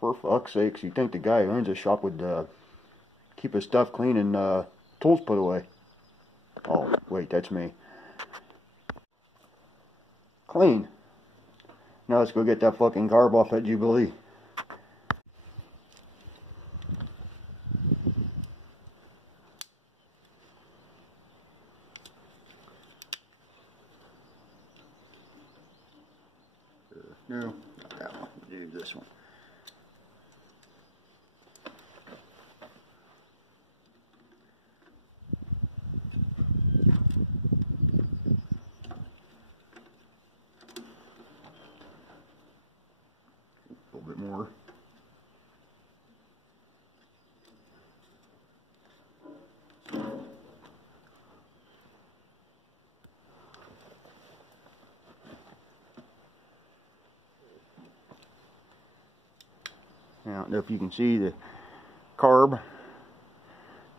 For fuck's sakes, you think the guy who owns a shop would keep his stuff clean and tools put away. Oh, wait, that's me. Clean. Now let's go get that fucking carb off at Jubilee. No, not that one. Do this one. A little bit more. I don't know if you can see the carb.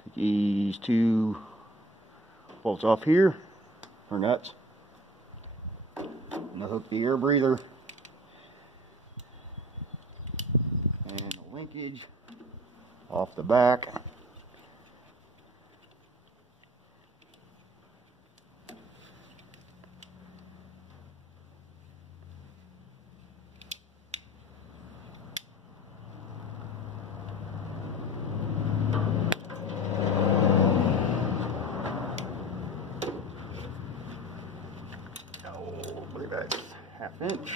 Take these two bolts off here, or nuts, and I hook the air breather and the linkage off the back. That's ½ inch.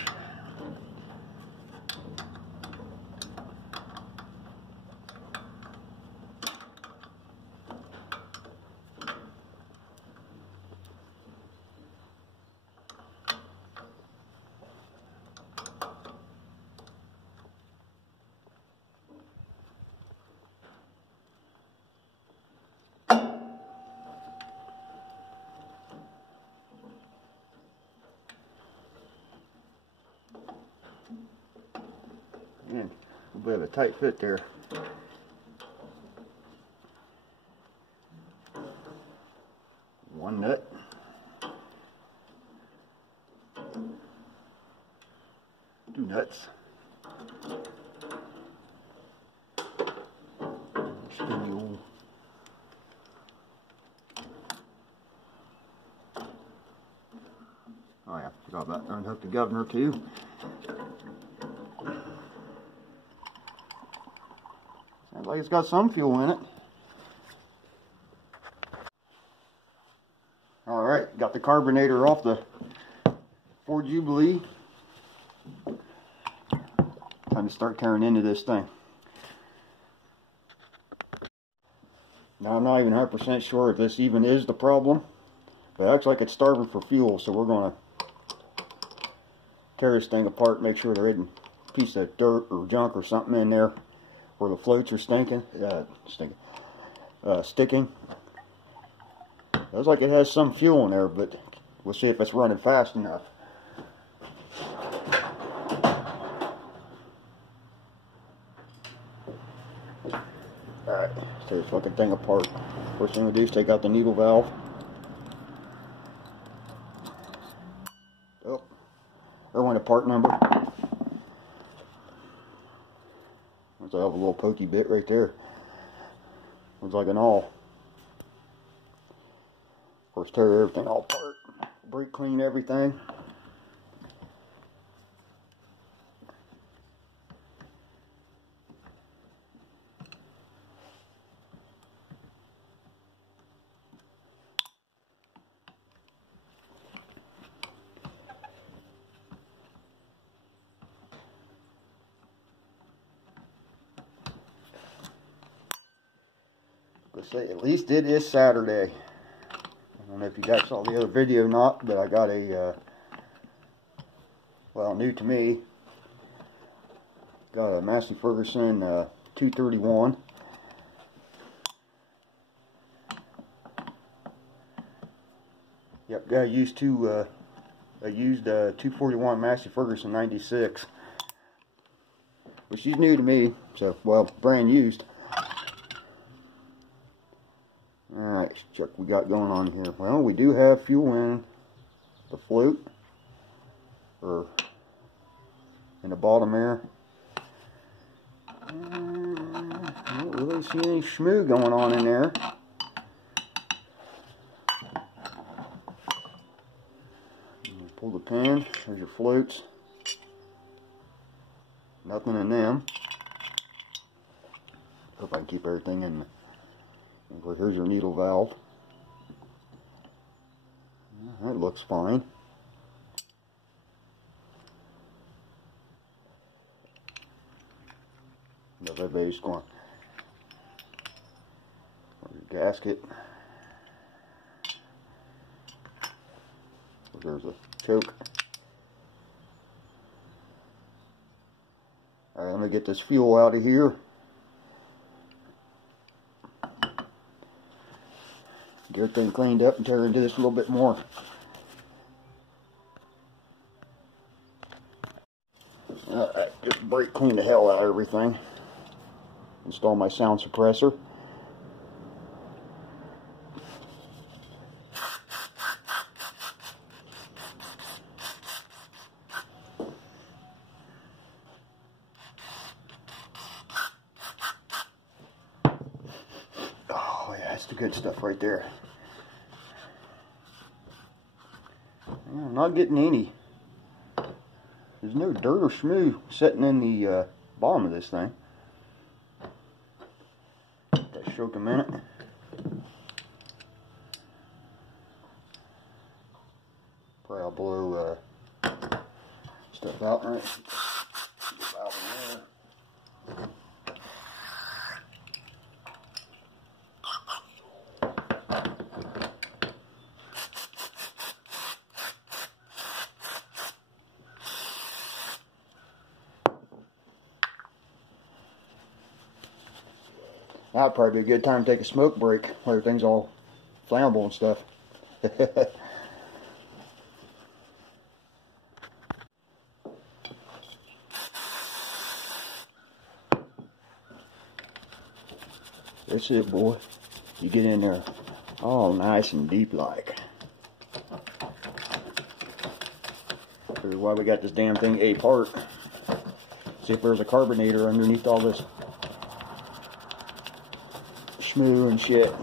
Man, a bit of a tight fit there. One nut. Two nuts. Steel. Oh yeah, forgot about unhook the governor too. Sounds like it's got some fuel in it. Alright, got the carbonator off the Ford Jubilee. Time to start tearing into this thing. Now I'm not even 100% sure if this even is the problem, but it looks like it's starving for fuel, so we're going to tear this thing apart, make sure there isn't a piece of dirt or junk or something in there where the floats are sticking. Looks like it has some fuel in there, but we'll see if it's running fast enough. Alright, let's tear this fucking thing apart. First thing we do is take out the needle valve. Oh, there went a part number. That's a hell of a little pokey bit right there. Looks like an awl. Of course, tear everything all apart. Brake clean everything. Let's say at least it is Saturday. I don't know if you guys saw the other video or not, but I got a, well, new to me, got a Massey Ferguson 231. Yep, got a used 241 Massey Ferguson 96, which is new to me, so, well, brand used. Alright, check what we got going on here. Well, we do have fuel in the float, or in the bottom there. Don't really see any schmoo going on in there. Pull the pin. There's your flutes. Nothing in them. Hope I can keep everything in. Here's your needle valve. That looks fine. That base going. Your gasket. There's a choke. Alright, I'm going to get this fuel out of here. Get everything cleaned up and tear into this a little bit more. Alright, just brake clean the hell out of everything. Install my sound suppressor. Oh yeah, that's the good stuff right there. Yeah, I'm not getting any. There's no dirt or schmoo sitting in the bottom of this thing. Shook a minute. Probably I'll blow stuff out right. Valve in there. That'd probably be a good time to take a smoke break where everything's all flammable and stuff. That's it, boy. You get in there all nice and deep like. Here's why we got this damn thing apart. See if there's a carbonator underneath all this schmoo and shit.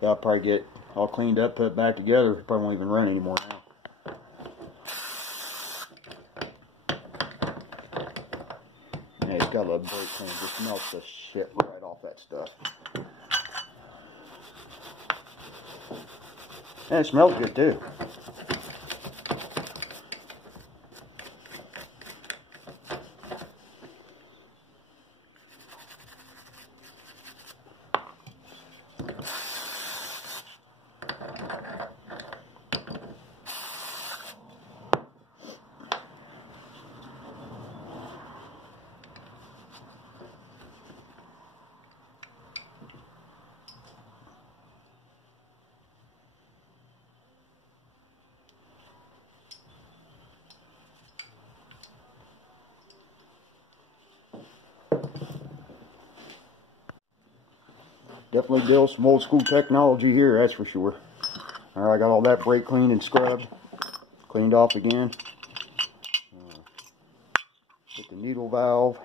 That'll probably get all cleaned up, put it back together. Probably won't even run anymore now. Yeah, it's got a little brake clean. Just melts the shit right off that stuff. And it smells good too. Definitely deal with some old school technology here, that's for sure. Alright, I got all that brake cleaned and scrubbed. Cleaned off again. Get the needle valve.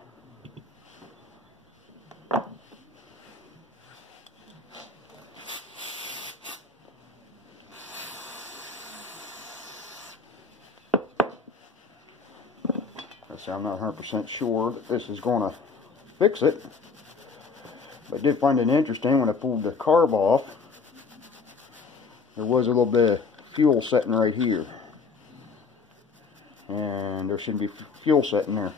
I'm not 100% sure that this is going to fix it. But I did find it interesting when I pulled the carb off. There was a little bit of fuel sitting right here. And there shouldn't be fuel sitting there.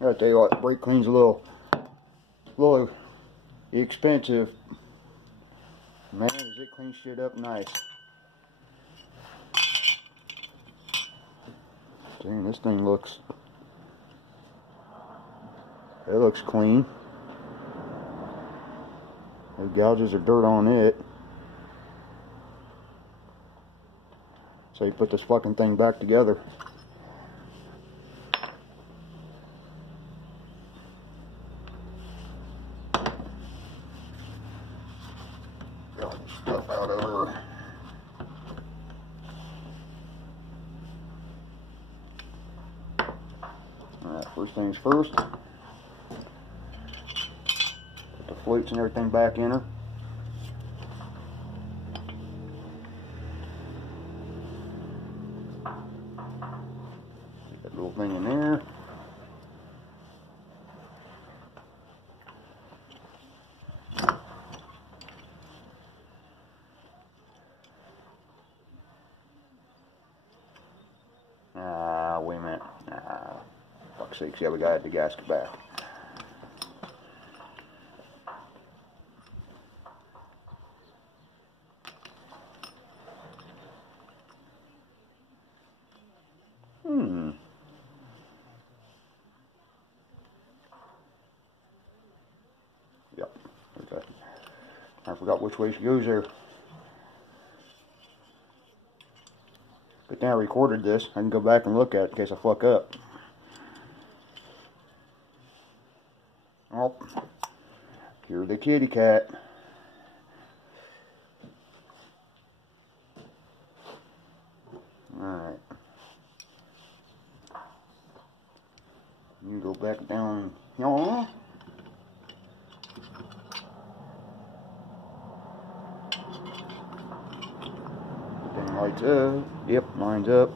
I'll tell you what, brake clean's a little expensive. Man, does it clean shit up nice. Dang, this thing looks clean. No gouges or dirt on it. So you put this fucking thing back together. stuff out of her. Alright, first things first. Put the floats and everything back in her. Put that little thing in there. Wait a minute. Fuck's sakes, yeah, we got the gasket back. Yep. Okay. I forgot which way she goes there. Good thing I recorded this. I can go back and look at it in case I fuck up. Oh, here's the kitty cat. Alright. You go back down here. Everything lights up. Yep, lines up.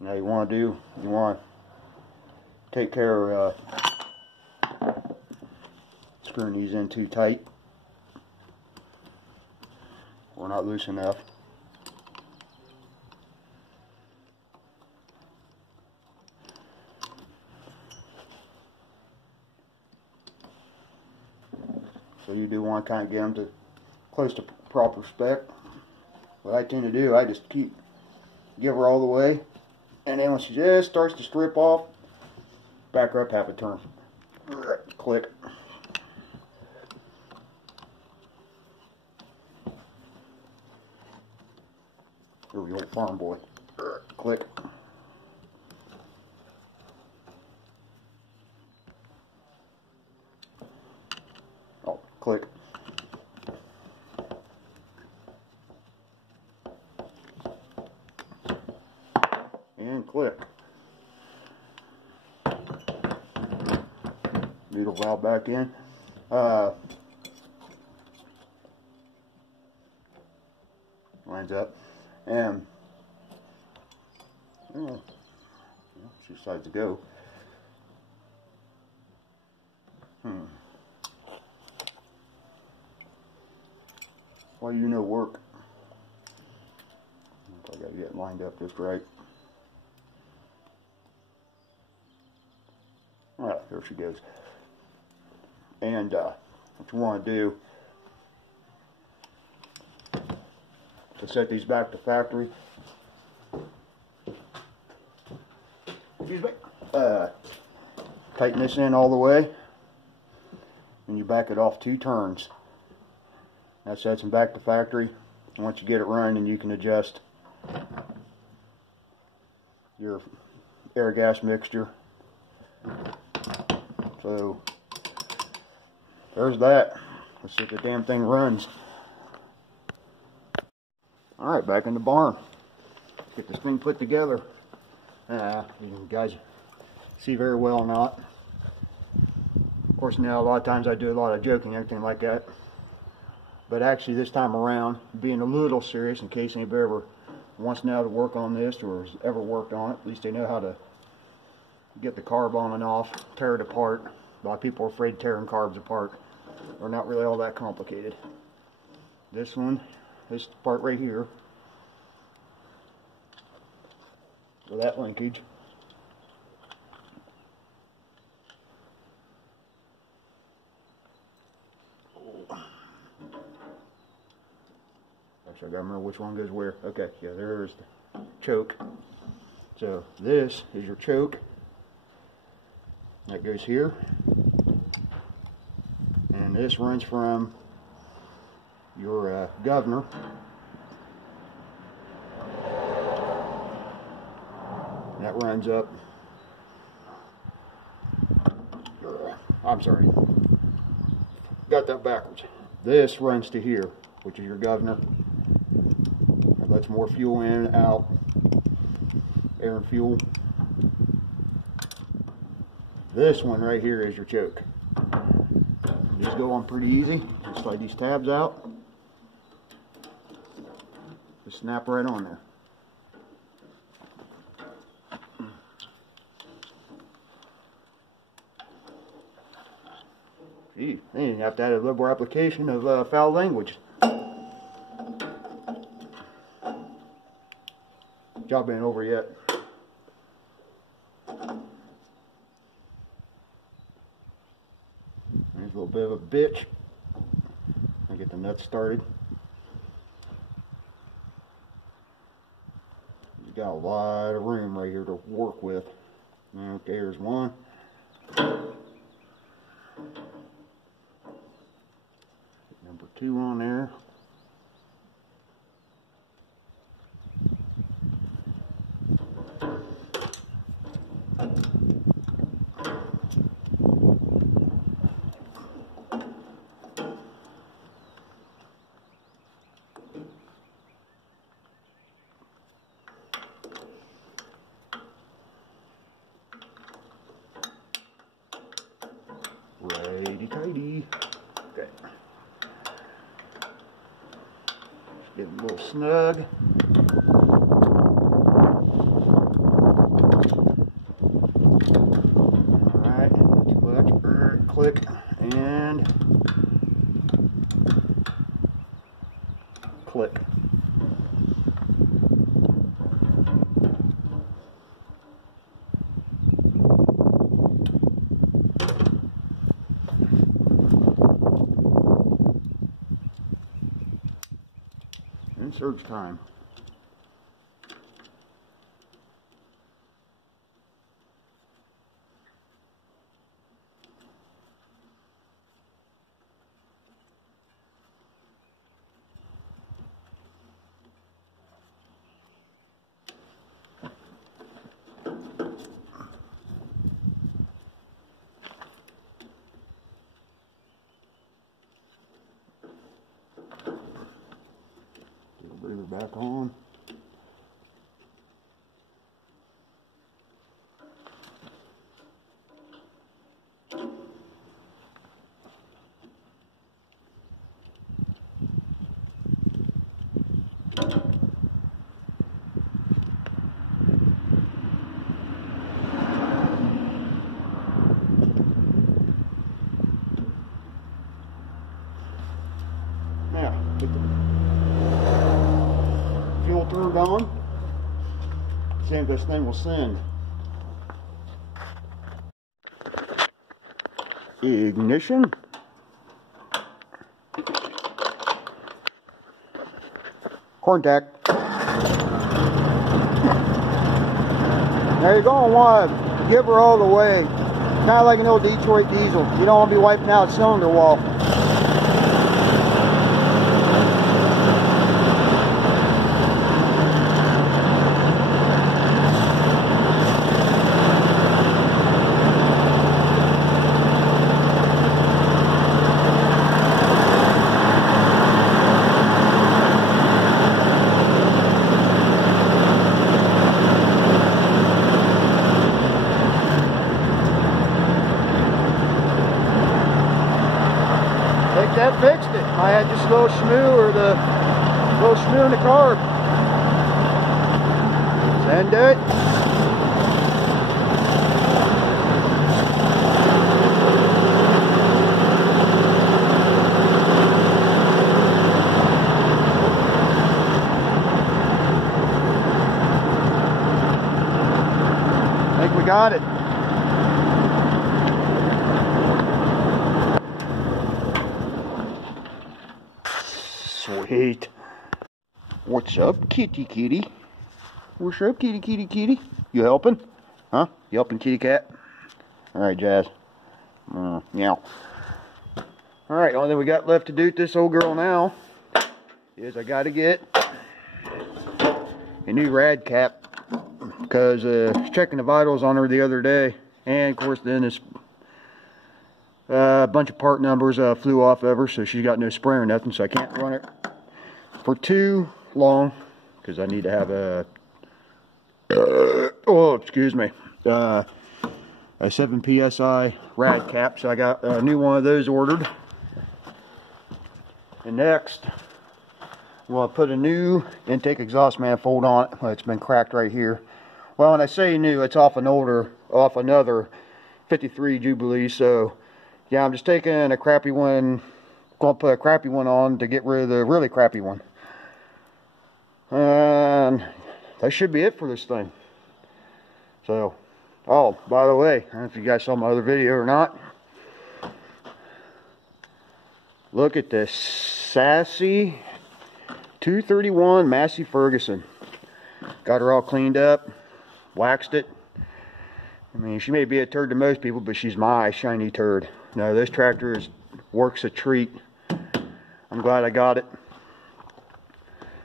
Now you want to take care of screwing these in too tight or not loose enough. So you do want to kind of get them to close to proper spec. What I tend to do, I just give her all the way, and then when she just starts to strip off, back her up half a turn. Click. Here we go, farm boy. Click. Oh, click. And click. Needle valve back in. Lines up. And she decides to go. Why you no work? I gotta get it lined up just right. Alright, here she goes. And what you want to do to set these back to factory, excuse me, tighten this in all the way, and you back it off 2 turns. That sets them back to factory. And once you get it running, you can adjust your air gas mixture. So there's that. Let's see if the damn thing runs. Alright, back in the barn. Let's get this thing put together. You guys see very well or not. Of course, now a lot of times I do a lot of joking and everything like that. But actually this time around, being a little serious in case anybody ever wants now to work on this or has ever worked on it. At least they know how to get the carb on and off, tear it apart. A lot of people are afraid of tearing carbs apart. They're not really all that complicated. This one, this part right here, so that linkage. Actually, I gotta remember which one goes where. Okay, yeah, there's the choke. So this is your choke. That goes here. And this runs from your governor that runs up. I'm sorry. got that backwards. This runs to here, which is your governor. It lets more fuel in and out, air and fuel. This one right here is your choke. These go on pretty easy. Just slide these tabs out. Just snap right on there. Gee, they didn't have to add a liberal application of foul language. Job ain't over yet. There's a little bit of a bitch. I get the nuts started. You got a lot of room right here to work with. Okay, there's one. Number 2 on there. Righty-tighty. Okay. Just get a little snug. Alright, not too much. Click and click. Surge time. Breather back on. Now, get the fuel turned on. See if this thing will send. Ignition. Contact. There you go, one. Give her all the way. Kind of like an old Detroit diesel. You don't want to be wiping out cylinder wall. That fixed it. I had just a little shmoo or the little shmoo in the carb. Send it. I think we got it. Sweet. What's up, kitty kitty? What's up, kitty kitty kitty? You helping? Huh? You helping, kitty cat? Alright, Jazz. Meow. Alright, the only thing we got left to do with this old girl now is I gotta get a new rad cap, because I was checking the vitals on her the other day, and of course then this A bunch of part numbers flew off of her, so she's got no spring or nothing, so I can't run it for too long because I need to have a oh, excuse me, a 7 psi rad cap. So I got a new one of those ordered. And next, I'm going to put a new intake exhaust manifold on it. Well, it's been cracked right here. Well, when I say new, it's off another 53 Jubilee. So yeah, I'm just taking a crappy one, going to put a crappy one on to get rid of the really crappy one. And that should be it for this thing. So, oh, by the way, I don't know if you guys saw my other video or not. Look at this sassy 231 Massey Ferguson. Got her all cleaned up, waxed it. I mean, she may be a turd to most people, but she's my shiny turd. No, this tractor works a treat. I'm glad I got it.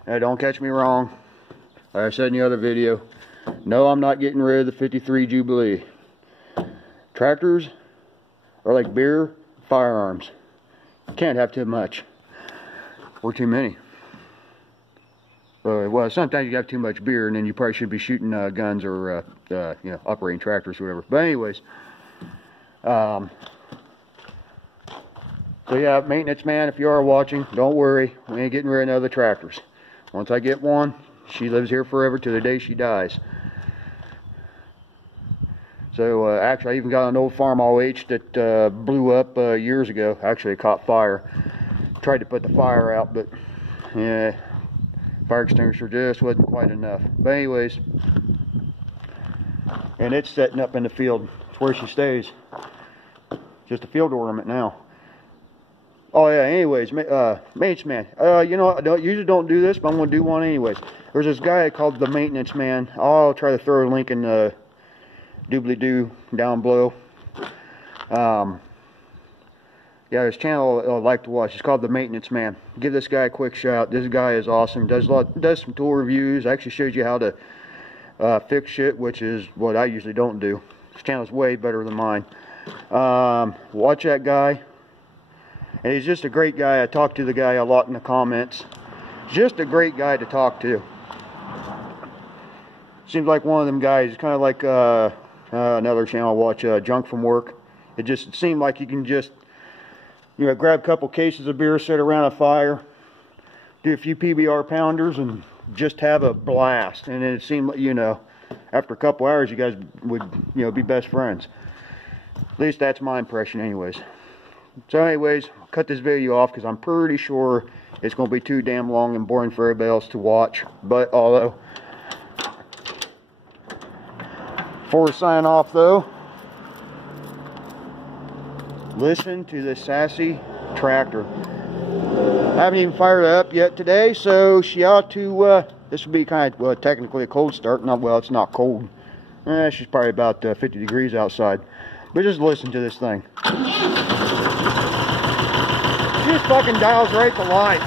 Now, don't catch me wrong. Like I said in the other video, no, I'm not getting rid of the 53 Jubilee. Tractors are like beer, firearms. You can't have too much or too many. Well, sometimes you have too much beer, and then you probably should be shooting guns or you know, operating tractors or whatever. But anyways, so yeah, maintenance man, if you are watching, don't worry, we ain't getting rid of none of the tractors. Once I get one, she lives here forever to the day she dies. So actually, I even got an old Farm All-H that blew up years ago. Actually, it caught fire. Tried to put the fire out, but yeah, fire extinguisher just wasn't quite enough. But anyways, and it's setting up in the field. It's where she stays. Just a field ornament now. Oh yeah, anyways, maintenance man. You know, I usually don't do this, but I'm going to do one anyways. There's this guy called the Maintenance Man. I'll try to throw a link in the doobly-doo down below. Yeah, his channel I like to watch. It's called the Maintenance Man. Give this guy a quick shout. This guy is awesome. Does some tool reviews. Actually shows you how to fix shit, which is what I usually don't do. His channel's way better than mine. Watch that guy. And he's just a great guy. I talk to the guy a lot in the comments. Just a great guy to talk to. Seems like one of them guys, kind of like another channel I watch, Junk from Work. It just seemed like you can just, you know, grab a couple cases of beer, sit around a fire, do a few PBR pounders, and just have a blast. And then it seemed like, you know, after a couple hours, you guys would, you know, be best friends. At least that's my impression anyways. So anyways, I'll cut this video off because I'm pretty sure it's going to be too damn long and boring for everybody else to watch. But although, before we sign off though, listen to this sassy tractor. I haven't even fired it up yet today, so she ought to, this would be kind of, well, technically a cold start. Not, well, it's not cold. She's probably about 50 degrees outside. But just listen to this thing. She just fucking dials right to life.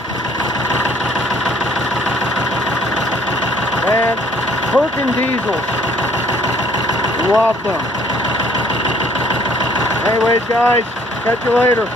And Perkin diesels. Love them. Anyways, guys, catch you later.